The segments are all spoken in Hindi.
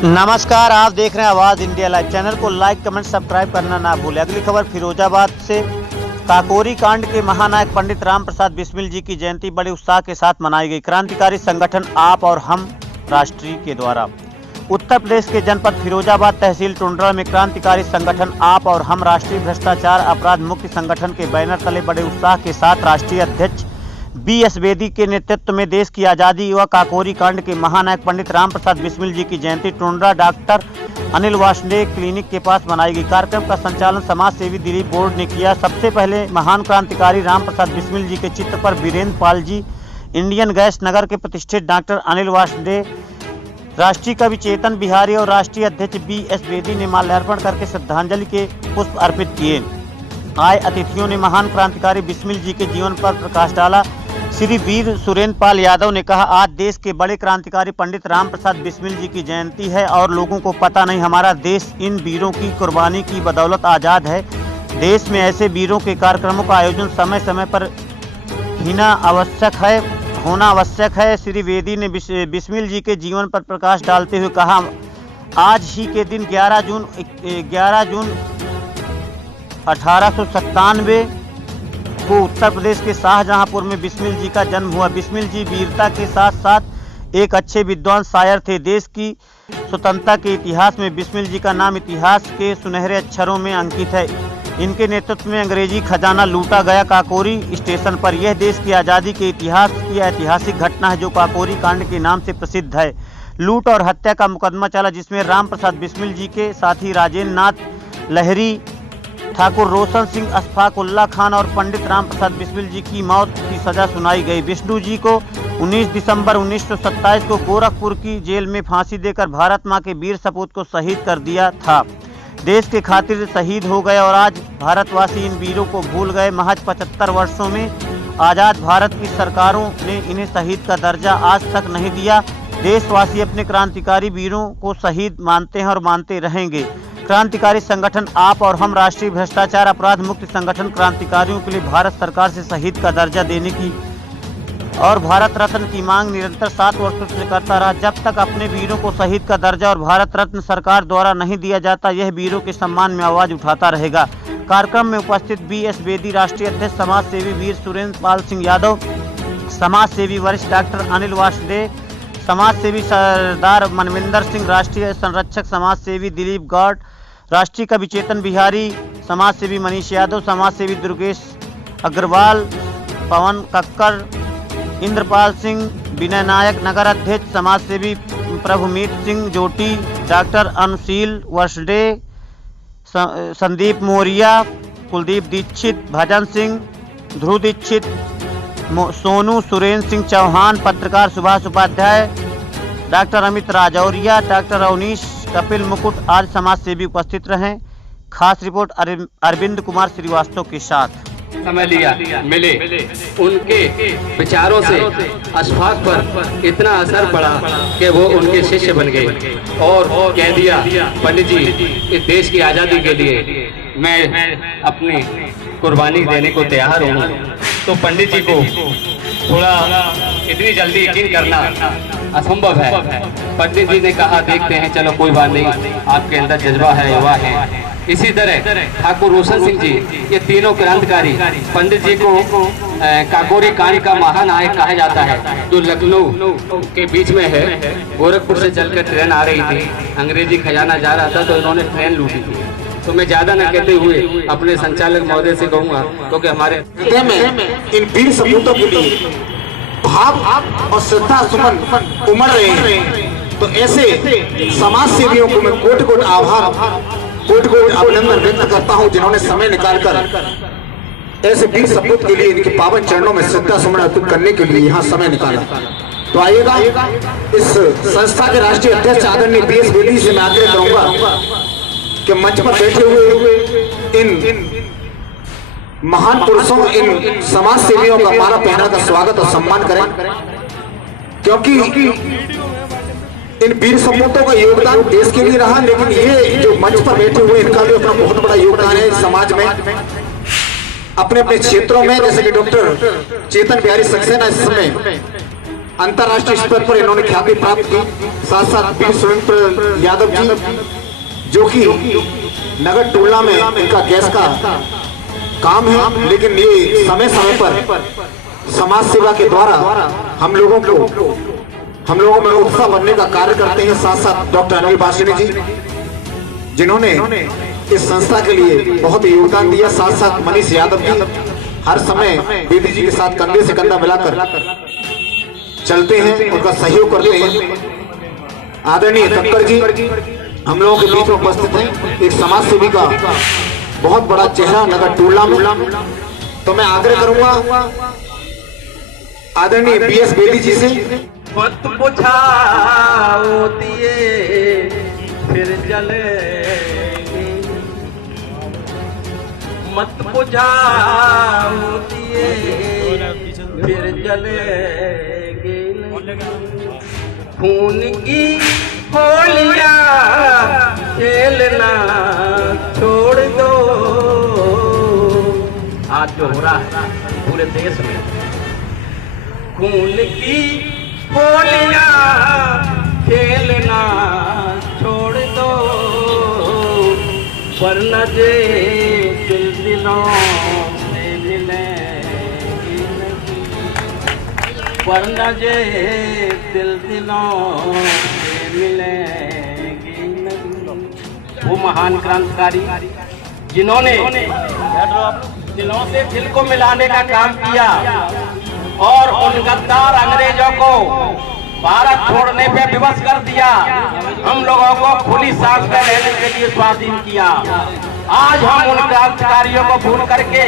नमस्कार, आप देख रहे हैं आवाज़ इंडिया लाइव। चैनल को लाइक कमेंट सब्सक्राइब करना ना भूलें। अगली खबर फिरोजाबाद से। काकोरी कांड के महानायक पंडित राम प्रसाद बिस्मिल जी की जयंती बड़े उत्साह के साथ मनाई गई। क्रांतिकारी संगठन आप और हम राष्ट्रीय के द्वारा उत्तर प्रदेश के जनपद फिरोजाबाद तहसील टुंड्रा में क्रांतिकारी संगठन आप और हम राष्ट्रीय भ्रष्टाचार अपराध मुक्ति संगठन के बैनर तले बड़े उत्साह के साथ राष्ट्रीय अध्यक्ष BS बेदी के नेतृत्व में देश की आज़ादी व काकोरी कांड के महानायक पंडित राम प्रसाद बिस्मिल जी की जयंती टुंड्रा डॉक्टर अनिल वासुदेव क्लिनिक के पास मनाई गई। कार्यक्रम का संचालन समाज सेवी दिलीप बोर्ड ने किया। सबसे पहले महान क्रांतिकारी राम प्रसाद बिस्मिल जी के चित्र पर वीरेंद्र पाल जी, इंडियन गैस नगर के प्रतिष्ठित डॉक्टर अनिल वासुदेव, राष्ट्रीय कवि चेतन बिहारी और राष्ट्रीय अध्यक्ष BS बेदी ने माल्यार्पण करके श्रद्धांजलि के पुष्प अर्पित किए। आए अतिथियों ने महान क्रांतिकारी बिस्मिल जी के जीवन पर प्रकाश डाला। श्री वीर सुरेंद्र पाल यादव ने कहा, आज देश के बड़े क्रांतिकारी पंडित राम प्रसाद बिस्मिल जी की जयंती है और लोगों को पता नहीं हमारा देश इन वीरों की कुर्बानी की बदौलत आज़ाद है। देश में ऐसे वीरों के कार्यक्रमों का आयोजन समय समय पर होना आवश्यक है। श्री बेदी ने बिस्मिल जी के जीवन पर प्रकाश डालते हुए कहा, आज ही के दिन 11 जून 1897 को उत्तर प्रदेश के शाहजहांपुर में बिस्मिल जी का जन्म हुआ। बिस्मिल जी वीरता के साथ साथ एक अच्छे विद्वान शायर थे। देश की स्वतंत्रता के इतिहास में बिस्मिल जी का नाम इतिहास के सुनहरे अक्षरों में अंकित है। इनके नेतृत्व में अंग्रेजी खजाना लूटा गया काकोरी स्टेशन पर। यह देश की आज़ादी के इतिहास की ऐतिहासिक घटना है जो काकोरी कांड के नाम से प्रसिद्ध है। लूट और हत्या का मुकदमा चला जिसमें राम प्रसाद बिस्मिल जी के साथी राजेंद्र नाथ लहरी, ठाकुर रोशन सिंह, अशफाक उल्ला खान और पंडित राम प्रसाद बिस्मिल जी की मौत की सजा सुनाई गई। विष्णु जी को 19 दिसंबर 1927 को गोरखपुर की जेल में फांसी देकर भारत मां के वीर सपूत को शहीद कर दिया था। देश के खातिर शहीद हो गए और आज भारतवासी इन वीरों को भूल गए। महज 75 वर्षों में आज़ाद भारत की सरकारों ने इन्हें शहीद का दर्जा आज तक नहीं दिया। देशवासी अपने क्रांतिकारी वीरों को शहीद मानते हैं और मानते रहेंगे। क्रांतिकारी संगठन आप और हम राष्ट्रीय भ्रष्टाचार अपराध मुक्ति संगठन क्रांतिकारियों के लिए भारत सरकार से शहीद का दर्जा देने की और भारत रत्न की मांग निरंतर 7 वर्षों से करता रहा। जब तक अपने वीरों को शहीद का दर्जा और भारत रत्न सरकार द्वारा नहीं दिया जाता, यह वीरों के सम्मान में आवाज उठाता रहेगा। कार्यक्रम में उपस्थित BS बेदी, राष्ट्रीय अध्यक्ष समाज सेवी वीर सुरेंद्र पाल सिंह यादव, समाज सेवी वरिष्ठ डॉक्टर अनिल वासुदेव, समाज सेवी सरदार मनविंदर सिंह, राष्ट्रीय संरक्षक समाज सेवी दिलीप गौड़, राष्ट्रीय कवि चेतन बिहारी, समाज सेवी मनीष यादव, समाज सेवी दुर्गेश अग्रवाल, पवन कक्कर, इंद्रपाल सिंह, विनय नायक, नगर अध्यक्ष समाज सेवी प्रभुमीत सिंह जोटी, डॉक्टर अनुशील वर्षडे, संदीप मौर्या, कुलदीप दीक्षित, भजन सिंह, ध्रुव दीक्षित, सोनू सुरेंद्र सिंह चौहान, पत्रकार सुभाष उपाध्याय, डॉक्टर अमित राजौरिया, डॉक्टर अवनीश, कपिल मुकुट आदि समाज सेवी उपस्थित रहे। खास रिपोर्ट अरविंद कुमार श्रीवास्तव के साथ। समय लिया मिले, उनके विचारों से अशफाक पर इतना असर पड़ा कि वो उनके शिष्य बन गए और कह दिया, पंडित जी इस देश की आज़ादी के लिए मैं अपनी कुर्बानी देने को तैयार हूँ। तो पंडित जी को थोड़ा इतनी जल्दी यकीन करना असंभव है। पंडित जी ने कहा, देखते हैं, चलो कोई बात नहीं, आपके अंदर जज्बा है, युवा है। इसी तरह ठाकुर रोशन सिंह जी, ये तीनों क्रांतिकारी पंडित जी को काकोरी कांड का महानायक कहा जाता है, जो लखनऊ के बीच में है। गोरखपुर से चलकर ट्रेन आ रही थी, अंग्रेजी खजाना जा रहा था तो इन्होंने ट्रेन लूटी थी। तो मैं ज्यादा न कहते हुए अपने संचालक महोदय से कहूँगा, क्योंकि हमारे इन वीर सपूतों के लिए भाव और श्रद्धा सुमन उमड़ रहे हैं। तो ऐसे समाज सेवियों को मैं कोटि कोटि आभार, कोटि कोटि अभिनंदन व्यक्त करता हूं जिन्होंने समय निकालकर ऐसे वीर सपूत के लिए इनके पावन चरणों में श्रद्धा सुमन अर्पित करने के लिए यहाँ समय निकाला। तो आइएगा, इस संस्था के राष्ट्रीय अध्यक्ष आदरणीय BS बेदी से मैं आग्रह करूंगा कि मंच पर बैठे हुए इन महान पुरुषों, इन समाज सेवियों का माला पहना कर स्वागत और सम्मान करें, क्योंकि इन वीर सपूतों का योगदान देश के लिए रहा। लेकिन ये जो मंच पर बैठे हुए इनका भी अपना बहुत बड़ा योगदान है समाज में, अपने अपने क्षेत्रों में। जैसे कि डॉक्टर चेतन बिहारी सक्सेना इस समय अंतर्राष्ट्रीय स्तर पर इन्होंने ख्याति प्राप्त की। साथ साथ वीर सुरेंद्र यादव जी, जो कि नगर टोला में इनका गैस का काम है, लेकिन ये समय समय पर समाज सेवा के द्वारा हम लोगों में उत्साह बनने का कार्य करते हैं। साथ साथ डॉक्टर अनिल वासनी जी, जिन्होंने इस संस्था के लिए बहुत ही योगदान दिया। साथ साथ मनीष यादव जी हर समय बेदी जी के साथ कंधे से कंधा मिलाकर चलते हैं, उनका सहयोग करते हैं। आदरणीय कक्कर जी हम लोगों के बीच में उपस्थित हैं, एक समाज सेवी का बहुत बड़ा चेहरा नगर टोला में। तो मैं आग्रह करूंगा आदरणीय बीएस बेदी जी से, मत बुझाओ दिए फिर जलेंगे, मत बुझाओ दिए फिर जलेंगे, खून की होलियां खेलना छोड़ दो। आज जो हो रहा है पूरे देश में, खून की होलियां खेलना छोड़ दो, वरना जे दिल दिलों से मिलेंगे नहीं, वरना जे दिल दिलों से मिलेंगे नहीं। वो महान क्रांतिकारी जिन्होंने दिलों से दिल को मिलाने का काम किया और उन गद्दार अंग्रेजों को भारत छोड़ने पे विवश कर दिया, हम लोगों को खुली सांस में रहने के लिए स्वाधीन किया। आज हम उन क्रांतिकारियों को भूल करके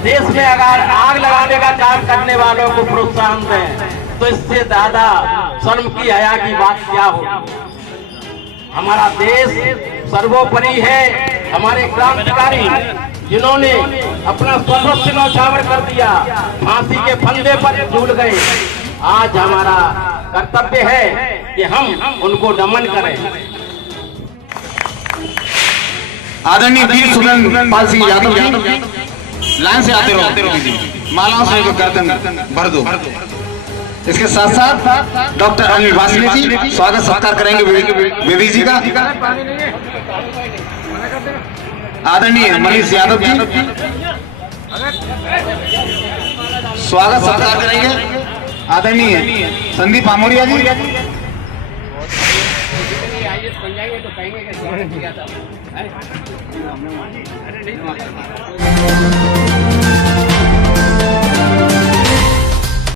देश में अगर आग लगाने का काम करने वालों को प्रोत्साहन दें, तो इससे ज्यादा शर्म की हया की बात क्या होगी। हमारा देश सर्वोपरि है। हमारे क्रांतिकारी जिन्होंने अपना सर्वस्व न्यौछावर कर दिया, फांसी के फंदे पर झूल गए, आज हमारा कर्तव्य है कि हम उनको नमन करें। आदरणीय वीर सुरेंद्र पाल सिंह यादव जी लाइन से आते रहो, मालाओं से गर्दन भर दो। इसके साथ साथ डॉक्टर अनिल वासनी जी स्वागत सत्कार करेंगे बेदी जी का। आदरणीय मनीष यादव जी स्वागत सत्कार करेंगे। आदरणीय संदीप आमोरिया जी, तो कहेंगे कि